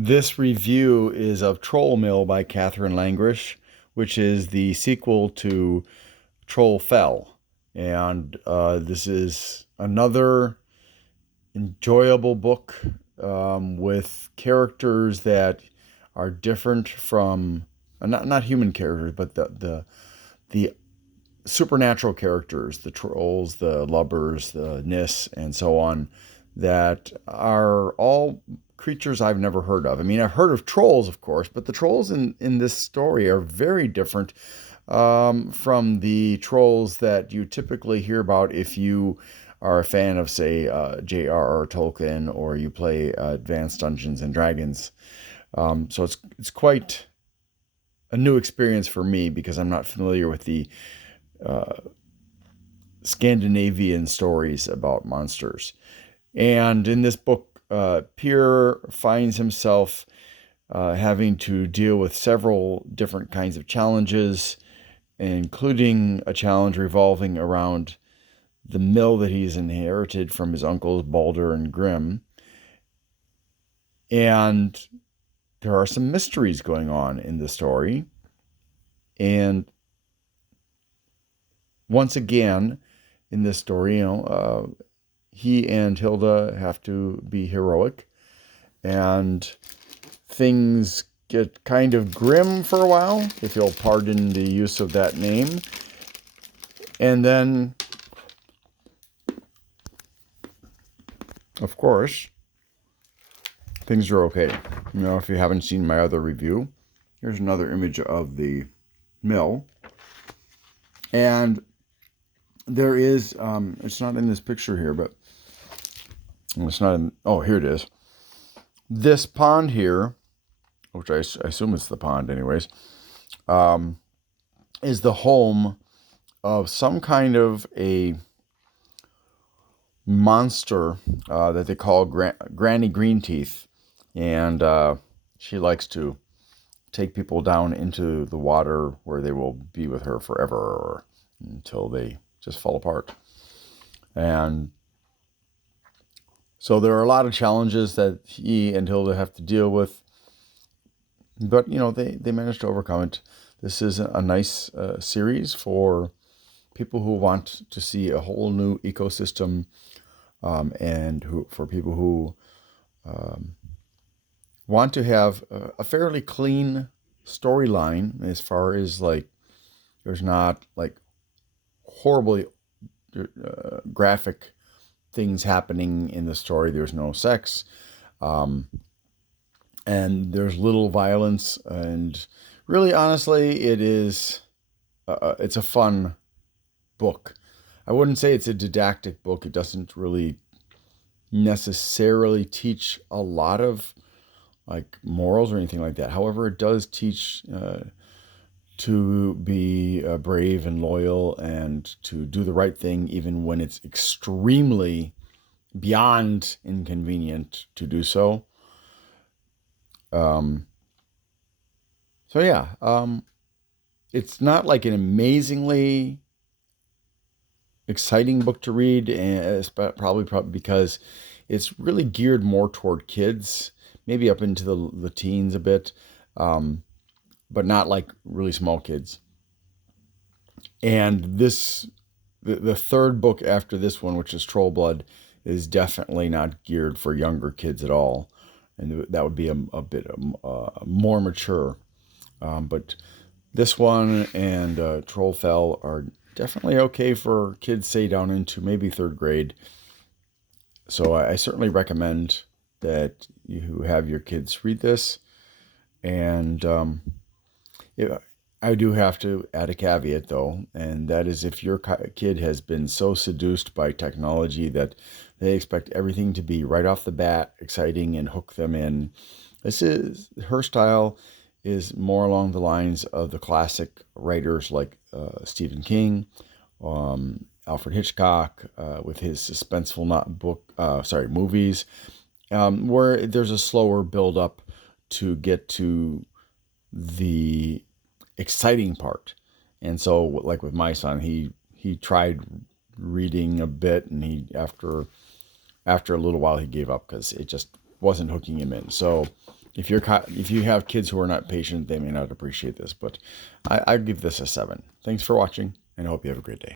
This review is of Troll Mill by Katherine Langrish, which is the sequel to Troll Fell. And this is another enjoyable book with characters that are different from not human characters, but the supernatural characters, the trolls, the lubbers, the nis, and so on, that are all creatures I've never heard of. I mean, I've heard of trolls, of course, but the trolls in this story are very different from the trolls that you typically hear about if you are a fan of, say, J.R.R. Tolkien, or you play Advanced Dungeons and Dragons. So it's quite a new experience for me because I'm not familiar with the uh, Scandinavian stories about monsters. And in this book, Pierre finds himself having to deal with several different kinds of challenges, including a challenge revolving around the mill that he's inherited from his uncles Balder and Grimm. And there are some mysteries going on in the story. And once again, in this story, he and Hilda have to be heroic, and things get kind of grim for a while, if you'll pardon the use of that name. And then, of course, things are okay. If you haven't seen my other review, here's another image of the mill. And there is, it's not in this picture here, but it's not in, oh, here it is. This pond here, which I assume it's the pond anyways, is the home of some kind of a monster that they call Granny Greenteeth. And she likes to take people down into the water where they will be with her forever, or until they just fall apart. And so there are a lot of challenges that he and Hilda have to deal with, but they manage to overcome it. This is a nice series for people who want to see a whole new ecosystem, and for people who want to have a fairly clean storyline, as far as there's not horribly graphic things happening in the story. There's no sex, and there's little violence, and really, honestly, it's a fun book. I wouldn't say it's a didactic book. It doesn't really necessarily teach a lot of morals or anything like that. However, it does teach to be brave and loyal, and to do the right thing even when it's extremely beyond inconvenient to do so. So yeah, it's not like an amazingly exciting book to read, and it's probably because it's really geared more toward kids, maybe up into the teens a bit, but not like really small kids. And the third book after this one, which is Troll Blood, is definitely not geared for younger kids at all, and that would be a bit more mature. But this one and Troll Fell are definitely okay for kids, say down into maybe third grade. So I certainly recommend that you have your kids read this. And I do have to add a caveat, though, and that is if your kid has been so seduced by technology that they expect everything to be right off the bat exciting and hook them in. Her style is more along the lines of the classic writers like Stephen King, Alfred Hitchcock, with his suspenseful movies, where there's a slower build up to get to the exciting part. And so, like with my son, he tried reading a bit, and after a little while he gave up because it just wasn't hooking him in. So If you have kids who are not patient, they may not appreciate this, but I give this a 7. Thanks for watching, and I hope you have a great day.